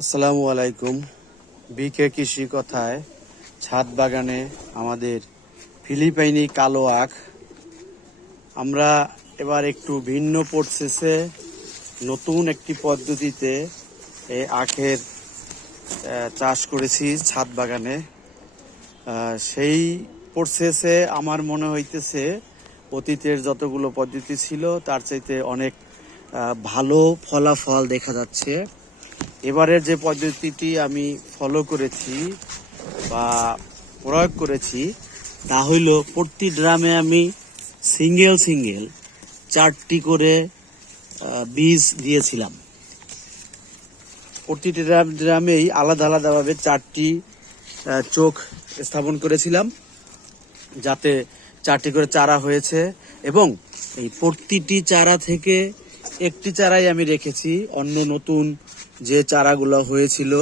আসসালামু আলাইকুম। বিকে কৃষি কথায় ছাদ বাগানে আমাদের ফিলিপাইনি কালো আখ। আমরা এবার একটু ভিন্ন প্রসেসে নতুন একটি পদ্ধতিতে এই আখের চাষ করেছি ছাদ বাগানে। সেই প্রসেসে আমার মনে হইতেছে অতীতের যতগুলো পদ্ধতি ছিল তার চাইতে অনেক ভালো ফলাফল দেখা যাচ্ছে। এবারের যে পদ্ধতিটি আমি ফলো করেছি বা প্রয়োগ করেছি তা হইল প্রতি ড্রামে আমি সিঙ্গেল 4টি করে বীজ দিয়েছিলাম। প্রতিটি ড্রামেই আলাদা আলাদাভাবে 4টি চোখ স্থাপন করেছিলাম, যাতে 4টি করে চারা হয়েছে এবং এই প্রতিটি চারা থেকে একটি চারাই আমি রেখেছি। অন্য নতুন যে চারাগুলো হয়েছিল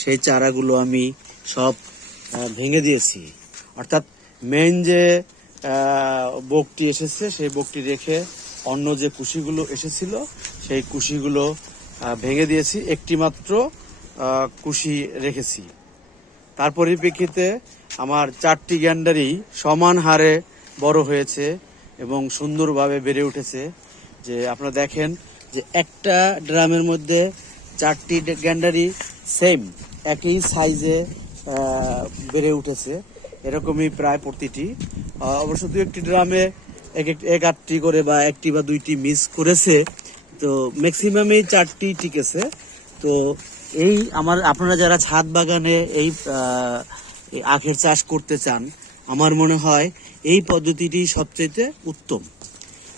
সেই চারাগুলো আমি সব ভেঙে দিয়েছি। অর্থাৎ মেইন যে বকটি এসেছে সেই বকটি রেখে অন্য যে কুশিগুলো এসেছিল সেই কুশিগুলো ভেঙে দিয়েছি, একটি মাত্র কুশি রেখেছি। তার পরিপ্রেক্ষিতে আমার 4টি গ্যান্ডারই সমান হারে বড় হয়েছে এবং সুন্দরভাবে বেড়ে উঠেছে। যে আপনারা দেখেন যে একটা ড্রামের মধ্যে 4টি গ্যান্ডারই সেম একই সাইজে বেড়ে উঠেছে, এরকমই প্রায় প্রতিটি। অবশ্য দু একটি ড্রামে এক আধটি করে বা একটি বা দুইটি মিস করেছে, তো ম্যাক্সিমামই 4টি টিকেছে। তো এই আপনারা যারা ছাদ বাগানে এই আখের চাষ করতে চান, আমার মনে হয় এই পদ্ধতিটি সবচেয়ে উত্তম।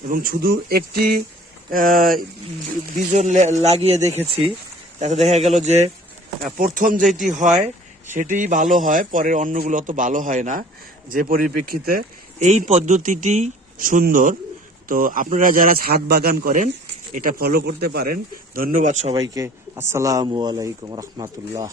এবং শুধু একটি বীজ লাগিয়ে দেখেছি, তাতে দেখা গেল যে প্রথম যেটি হয় সেটি ভালো হয়, পরে অন্যগুলো তো ভালো হয় না। যে পরিপ্রেক্ষিতে এই পদ্ধতিটি সুন্দর। তো আপনারা যারা ছাদ বাগান করেন এটা ফলো করতে পারেন। ধন্যবাদ সবাইকে। আসসালামু আলাইকুম রহমতুল্লাহ।